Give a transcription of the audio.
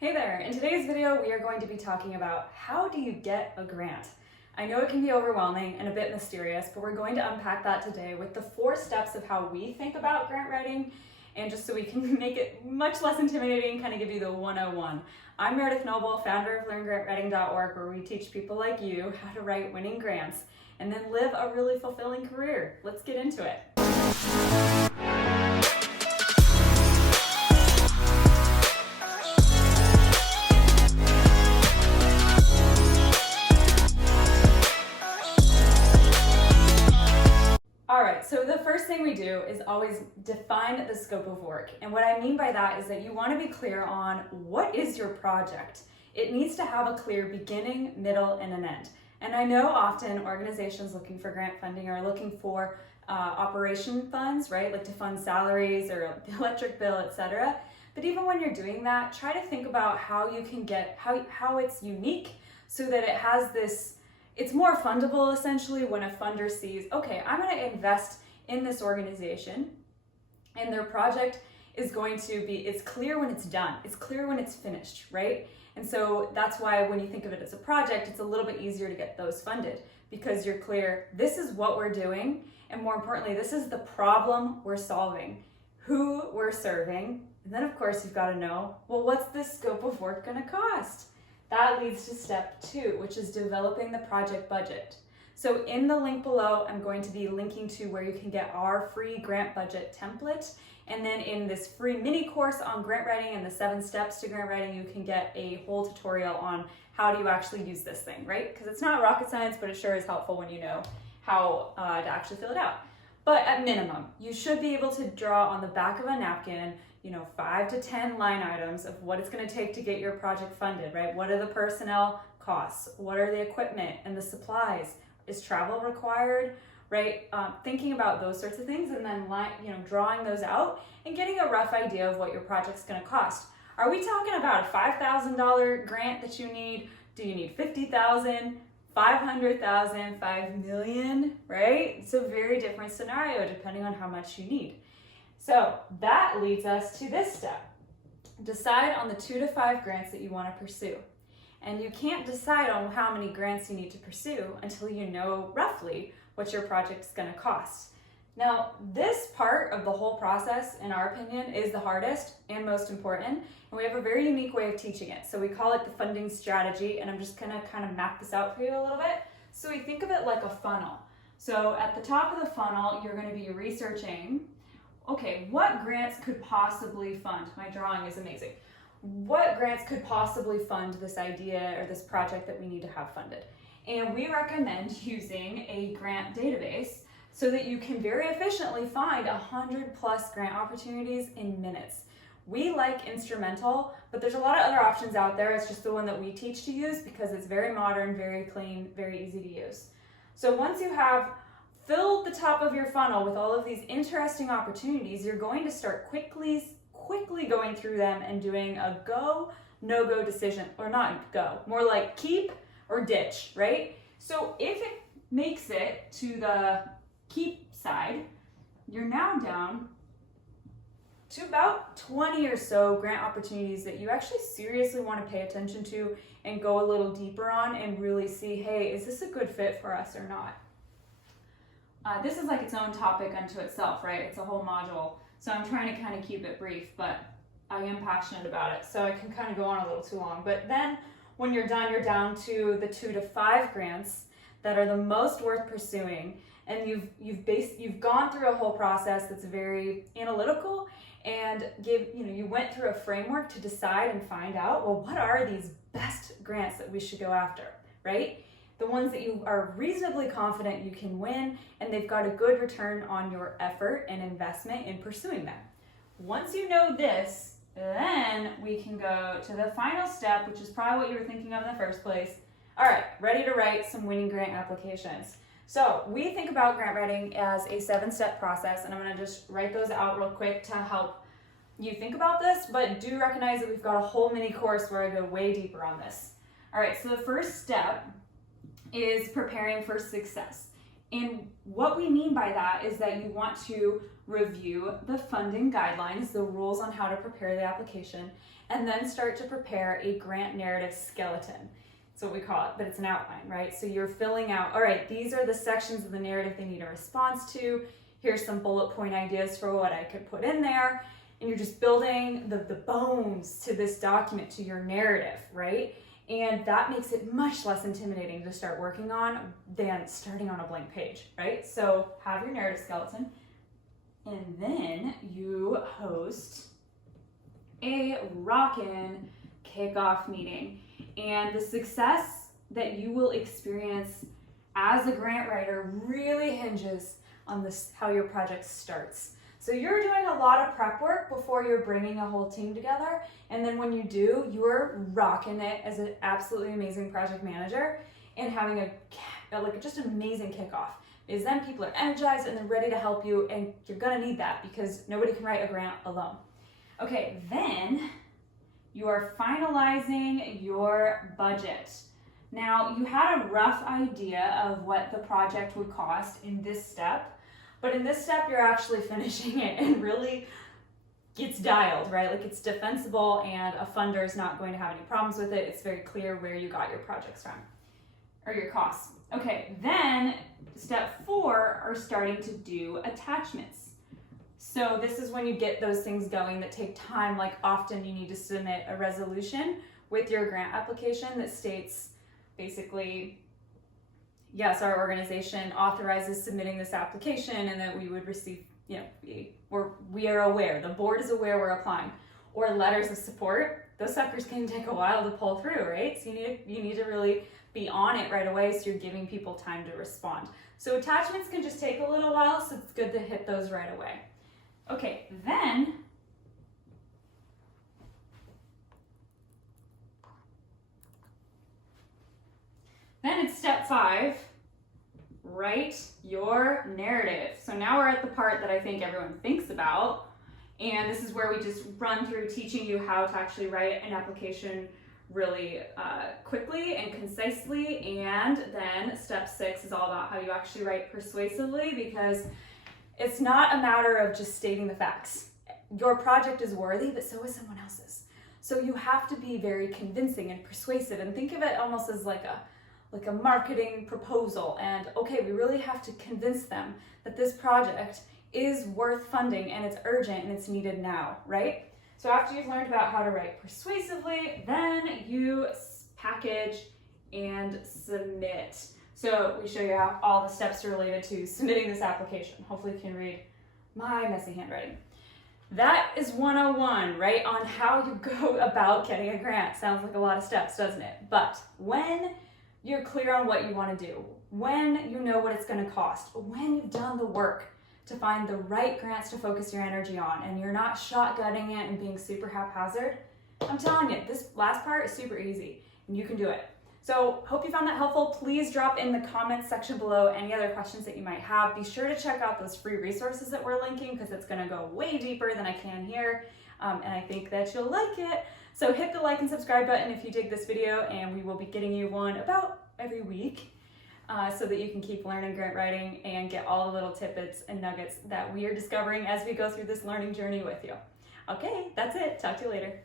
Hey there, in today's video we are going to be talking about how do you get a grant. I know it can be overwhelming and a bit mysterious, but we're going to unpack that today with the 4 steps of how we think about grant writing, and just so we can make it much less intimidating, kind of give you the 101. I'm Meredith Noble, founder of LearnGrantWriting.org, where we teach people like you how to write winning grants and then live a really fulfilling career. Let's get into it. Alright, so the first thing we do is always define the scope of work. And what I mean by that is that you want to be clear on what is your project. It needs to have a clear beginning, middle, and an end. And I know often organizations looking for grant funding are looking for operation funds, right? Like to fund salaries or the electric bill, etc. But even when you're doing that, try to think about how you can get, how it's unique so that it has this. It's more fundable essentially when a funder sees, okay, I'm going to invest in this organization and their project is going to be, it's clear when it's done, it's clear when it's finished, right? And so that's why when you think of it as a project, it's a little bit easier to get those funded because you're clear, this is what we're doing, and more importantly, this is the problem we're solving, who we're serving, and then of course you've got to know, well, what's this scope of work going to cost? That leads to step 2, which is developing the project budget. So in the link below, I'm going to be linking to where you can get our free grant budget template. And then in this free mini course on grant writing and the 7 steps to grant writing, you can get a whole tutorial on how do you actually use this thing, right? Because it's not rocket science, but it sure is helpful when you know how to actually fill it out. But at minimum, you should be able to draw on the back of a napkin 5 to 10 line items of what it's going to take to get your project funded, right? What are the personnel costs? What are the equipment and the supplies? Is travel required, right? Thinking about those sorts of things and then drawing those out and getting a rough idea of what your project's going to cost. Are we talking about a $5,000 grant that you need? Do you need $50,000, $500,000, $5 million, right? It's a very different scenario depending on how much you need. So that leads us to this step. Decide on the 2 to 5 grants that you want to pursue. And you can't decide on how many grants you need to pursue until you know roughly what your project is going to cost. Now, this part of the whole process, in our opinion, is the hardest and most important. And we have a very unique way of teaching it. So we call it the funding strategy. And I'm just going to kind of map this out for you a little bit. So we think of it like a funnel. So at the top of the funnel, you're going to be researching, okay, what grants could possibly fund? My drawing is amazing. What grants could possibly fund this idea or this project that we need to have funded? And we recommend using a grant database so that you can very efficiently find 100+ grant opportunities in minutes. We like Instrumental, but there's a lot of other options out there. It's just the one that we teach to use because it's very modern, very clean, very easy to use. So once you have filled the top of your funnel with all of these interesting opportunities, you're going to start quickly going through them and doing a go, no-go decision, or not go, more like keep or ditch, right? So if it makes it to the keep side, you're now down to about 20 or so grant opportunities that you actually seriously want to pay attention to and go a little deeper on and really see, hey, is this a good fit for us or not? This is like its own topic unto itself, right? It's a whole module. So I'm trying to kind of keep it brief, but I am passionate about it. So I can kind of go on a little too long. But then when you're done, you're down to the 2 to 5 grants that are the most worth pursuing. And you've gone through a whole process that's very analytical and you went through a framework to decide and find out, well, what are these best grants that we should go after, right? The ones that you are reasonably confident you can win, and they've got a good return on your effort and investment in pursuing them. Once you know this, then we can go to the final step, which is probably what you were thinking of in the first place. All right, ready to write some winning grant applications. So we think about grant writing as a 7-step process, and I'm going to just write those out real quick to help you think about this, but do recognize that we've got a whole mini course where I go way deeper on this. All right, so the first step is preparing for success. And what we mean by that is that you want to review the funding guidelines, the rules on how to prepare the application, and then start to prepare a grant narrative skeleton. That's what we call it, but it's an outline, right? So you're filling out, all right, these are the sections of the narrative they need a response to. Here's some bullet point ideas for what I could put in there. And you're just building the bones to this document, to your narrative, right? And that makes it much less intimidating to start working on than starting on a blank page, right? So have your narrative skeleton, and then you host a rockin' kickoff meeting. And the success that you will experience as a grant writer really hinges on this, how your project starts. So you're doing a lot of prep work before you're bringing a whole team together, and then when you do, you're rocking it as an absolutely amazing project manager and having just an amazing kickoff. Because then people are energized and they're ready to help you, and you're gonna need that because nobody can write a grant alone. Okay, then you are finalizing your budget. Now, you had a rough idea of what the project would cost in this step, but in this step, you're actually finishing it and really it's dialed, right? Like it's defensible and a funder is not going to have any problems with it. It's very clear where you got your projects from or your costs. Okay, then step 4 are starting to do attachments. So this is when you get those things going that take time, like often you need to submit a resolution with your grant application that states basically, yes, our organization authorizes submitting this application and that we would receive, we are aware, the board is aware we're applying, or letters of support. Those suckers can take a while to pull through, right? So you need to really be on it right away so you're giving people time to respond. So attachments can just take a little while, so it's good to hit those right away. Okay, then it's step 5, write your narrative. So now we're at the part that I think everyone thinks about, and this is where we just run through teaching you how to actually write an application really quickly and concisely. And then step 6 is all about how you actually write persuasively, because it's not a matter of just stating the facts. Your project is worthy, but so is someone else's. So you have to be very convincing and persuasive, and think of it almost as like a marketing proposal. And okay, we really have to convince them that this project is worth funding and it's urgent and it's needed now, right? So after you've learned about how to write persuasively, then you package and submit. So we show you how all the steps are related to submitting this application. Hopefully you can read my messy handwriting. That is 101, right? On how you go about getting a grant. Sounds like a lot of steps, doesn't it? But when you're clear on what you want to do, when you know what it's going to cost, when you've done the work to find the right grants to focus your energy on, and you're not shotgunning it and being super haphazard, I'm telling you, this last part is super easy and you can do it. So hope you found that helpful. Please drop in the comments section below any other questions that you might have. Be sure to check out those free resources that we're linking, because it's going to go way deeper than I can here, and I think that you'll like it. So hit the like and subscribe button if you dig this video, and we will be getting you one about every week so that you can keep learning grant writing and get all the little tidbits and nuggets that we are discovering as we go through this learning journey with you. Okay, that's it. Talk to you later.